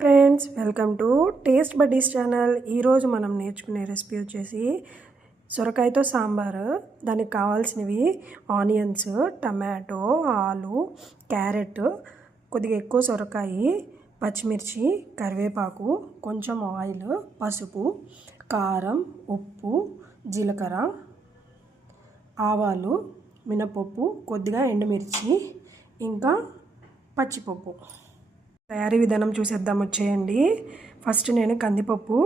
Friends, welcome to taste buddies channel. ఈరోజు మనం నేర్చుకునే రెసిపీ వచ్చేసి సొరకాయతో సాంబారు. దానికి కావాల్సినవి ఆనియన్స్, టమాటో, ఆలు, క్యారెట్, కొద్దిగా ఎక్కువ సొరకాయ, పచ్చిమిర్చి, కరివేపాకు, కొంచెం ఆయిల్, పసుపు, కారం, ఉప్పు, జీలకర్ర, ఆవాలు, మినపప్పు, కొద్దిగా ఎండుమిర్చి, ఇంకా పచ్చిపప్పు. తయారీ విధానం చూసేద్దాం, వచ్చేయండి. ఫస్ట్ నేను కందిపప్పు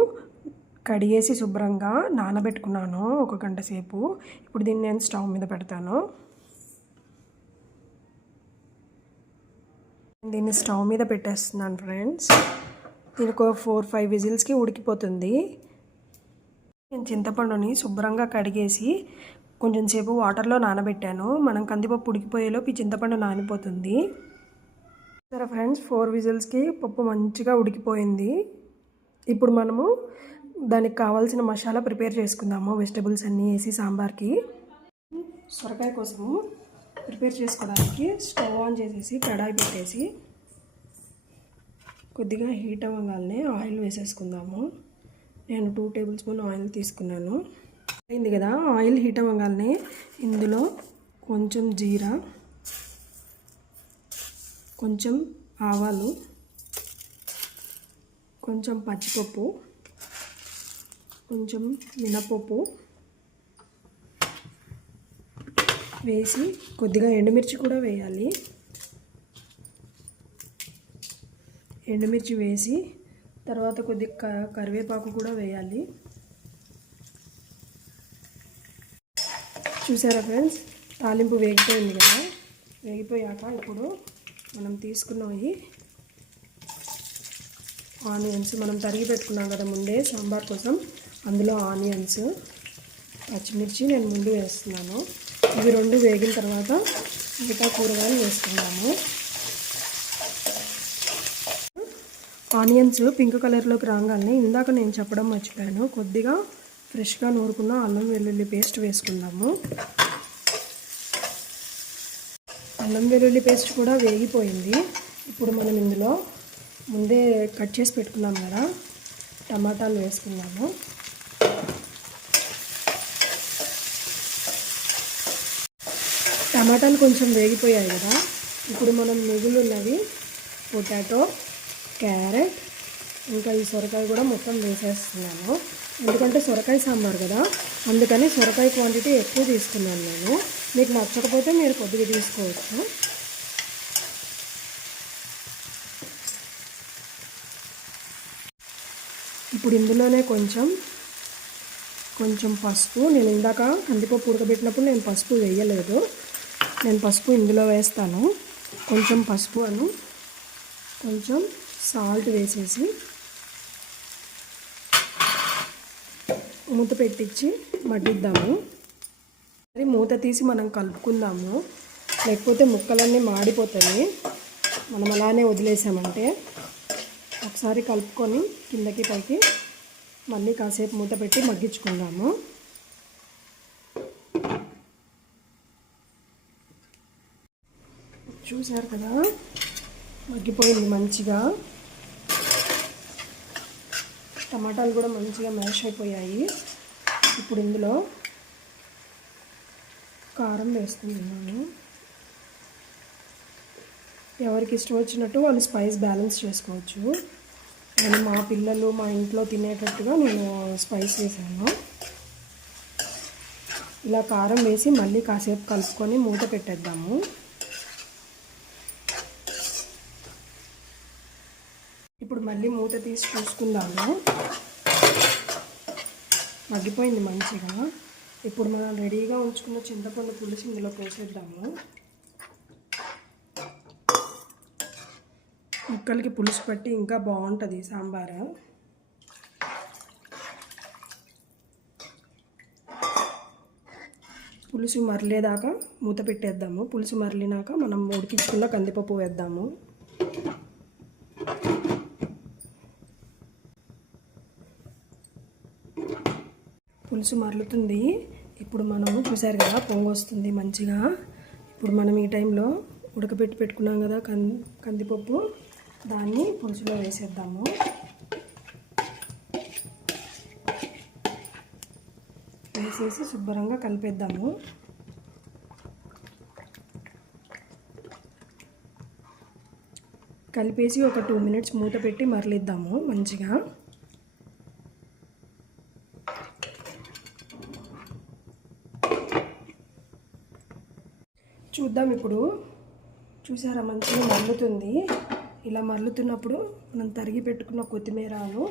కడిగేసి శుభ్రంగా నానబెట్టుకున్నాను 1 గంట సేపు. ఇప్పుడు దీన్ని నేను స్టవ్ మీద పెడతాను. దీన్ని స్టవ్ మీద పెట్టేస్తున్నాను ఫ్రెండ్స్. దీనికి 4-5 విజిల్స్కి ఉడికిపోతుంది. నేను చింతపండుని శుభ్రంగా కడిగేసి కొంచెం సేపు వాటర్లో నానబెట్టాను. మనం కందిపప్పు ఉడికిపోయేలోపు ఈ చింతపండు నానిపోతుంది. సరే ఫ్రెండ్స్, 4 విజిల్స్కి పప్పు మంచిగా ఉడికిపోయింది. ఇప్పుడు మనము దానికి కావాల్సిన మసాలా ప్రిపేర్ చేసుకుందాము. వెజిటబుల్స్ అన్నీ వేసి సాంబార్కి. సొరకాయ కోసము ప్రిపేర్ చేసుకోవడానికి స్టవ్ ఆన్ చేసేసి కడాయి పెట్టేసి కొద్దిగా హీట్ అవ్వగానే ఆయిల్ వేసేసుకుందాము. నేను 2 టేబుల్ స్పూన్ ఆయిల్ తీసుకున్నాను. అయింది కదా, ఆయిల్ హీట్ అవ్వగానే ఇందులో కొంచెం జీరా, కొంచెం ఆవాలు, కొంచెం పచ్చిపప్పు, కొంచెం మినపప్పు వేసి కొద్దిగా ఎండుమిర్చి కూడా వేయాలి. ఎండుమిర్చి వేసి తర్వాత కొద్దిగా కరివేపాకు కూడా వేయాలి. చూసారా ఫ్రెండ్స్, తాలింపు వేగిపోయింది కదా. వేగిపోయాక ఇప్పుడు మనం తీసుకున్నవి ఆనియన్స్ మనం తరిగి పెట్టుకున్నాం కదా ముందే సాంబార్ కోసం. అందులో ఆనియన్స్, పచ్చిమిర్చి నేను ముందు వేస్తున్నాను. ఇవి 2 వేగిన తర్వాత మిగతా కూరగాయలు వేసుకున్నాము. ఆనియన్స్ పింక్ కలర్లోకి రాగానే ఇందాక నేను చెప్పడం మర్చిపోయాను, కొద్దిగా ఫ్రెష్గా నూరుకున్న అల్లం వెల్లుల్లి పేస్ట్ వేసుకుందాము. అల్లం వెల్లుల్లి పేస్ట్ కూడా వేగిపోయింది. ఇప్పుడు మనం ఇందులో ముందే కట్ చేసి పెట్టుకున్నాం కదా టమాటాలు వేసుకున్నాము. టమాటాలు కొంచెం వేగిపోయాయి కదా. ఇప్పుడు మనం మిగులున్నవి పొటాటో, క్యారెట్, ఇంకా ఈ సొరకాయ కూడా మొత్తం వేసేస్తున్నాను. ఎందుకంటే సొరకాయ సాంబార్ కదా, అందుకని సొరకాయ క్వాంటిటీ ఎక్కువ తీసుకున్నాను నేను. మీకు నచ్చకపోతే మీరు కొద్దిగా తీసుకోవచ్చు. ఇప్పుడు ఇందులోనే కొంచెం పసుపు. నేను ఇందాక కందిపప్పు ఉడకబెట్టినప్పుడు నేను పసుపు వేయలేదు. నేను పసుపు ఇందులో వేస్తాను. కొంచెం పసుపు అను కొంచెం సాల్ట్ వేసేసి మూత పెట్టించి మగ్గిద్దాము. మరి మూత తీసి మనం కలుపుకుందాము, లేకపోతే ముక్కలన్నీ మాడిపోతాయి. మనం అలానే వదిలేసామంటే. ఒకసారి కలుపుకొని కిందకి పైకి మళ్ళీ కాసేపు మూత పెట్టి మగ్గించుకుందాము. చూసారు కదా, మగ్గిపోయింది మంచిగా. టమాటాలు కూడా మంచిగా మ్యాష్ అయిపోయాయి. ఇప్పుడు ఇందులో కారం వేసుకుంటున్నాను. ఎవరికి ఇష్టం వచ్చినట్టు వాళ్ళు స్పైస్ బ్యాలెన్స్ చేసుకోవచ్చు. నేను మా పిల్లలు మా ఇంట్లో తినేటట్టుగా నేను స్పైస్ వేసాను. ఇలా కారం వేసి మళ్ళీ కాసేపు కలుపుకొని మూత పెట్టేద్దాము. ఇప్పుడు మళ్ళీ మూత తీసి చూసుకుందాము. మగ్గిపోయింది మంచిగా. ఇప్పుడు మనం రెడీగా ఉంచుకున్న చింతపండు పులుసు ఇందులో పోసేద్దాము. ముక్కలకి పులుసు పట్టి ఇంకా బాగుంటుంది సాంబారు. పులుసు మరలేదాకా మూత పెట్టేద్దాము. పులుసు మరలినాక మనం ఉడికించుకున్న కందిపప్పు వేద్దాము. పులుసు మరలుతుంది. ఇప్పుడు మనము చూసారు కదా, పొంగు వస్తుంది మంచిగా. ఇప్పుడు మనం ఈ టైంలో ఉడకబెట్టి పెట్టుకున్నాం కదా కందిపప్పు, దాన్ని పులుసులో వేసేద్దాము. వేసేసి శుభ్రంగా కలిపేద్దాము. కలిపేసి ఒక 2 మినిట్స్ మూత పెట్టి మరలిద్దాము మంచిగా. చూద్దాం ఇప్పుడు. చూసారా మంచిగా మరలుతుంది. ఇలా మరలుతున్నప్పుడు మనం తరిగి పెట్టుకున్న కొత్తిమీరను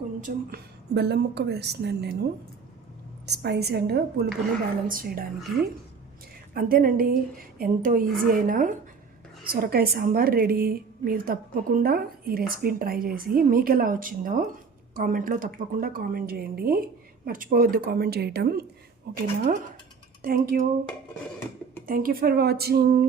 కొంచెం బెల్లం ముక్క వేస్తున్నాను నేను, స్పైస్ అండ్ పులుపుని బ్యాలెన్స్ చేయడానికి. అంతేనండి, ఎంతో ఈజీ అయిన సొరకాయ సాంబార్ రెడీ. మీరు తప్పకుండా ఈ రెసిపీని ట్రై చేసి మీకు ఎలా వచ్చిందో కామెంట్లో తప్పకుండా కామెంట్ చేయండి. మర్చిపోవద్దు కామెంట్ చేయటం. ఓకేనా? Thank you for watching.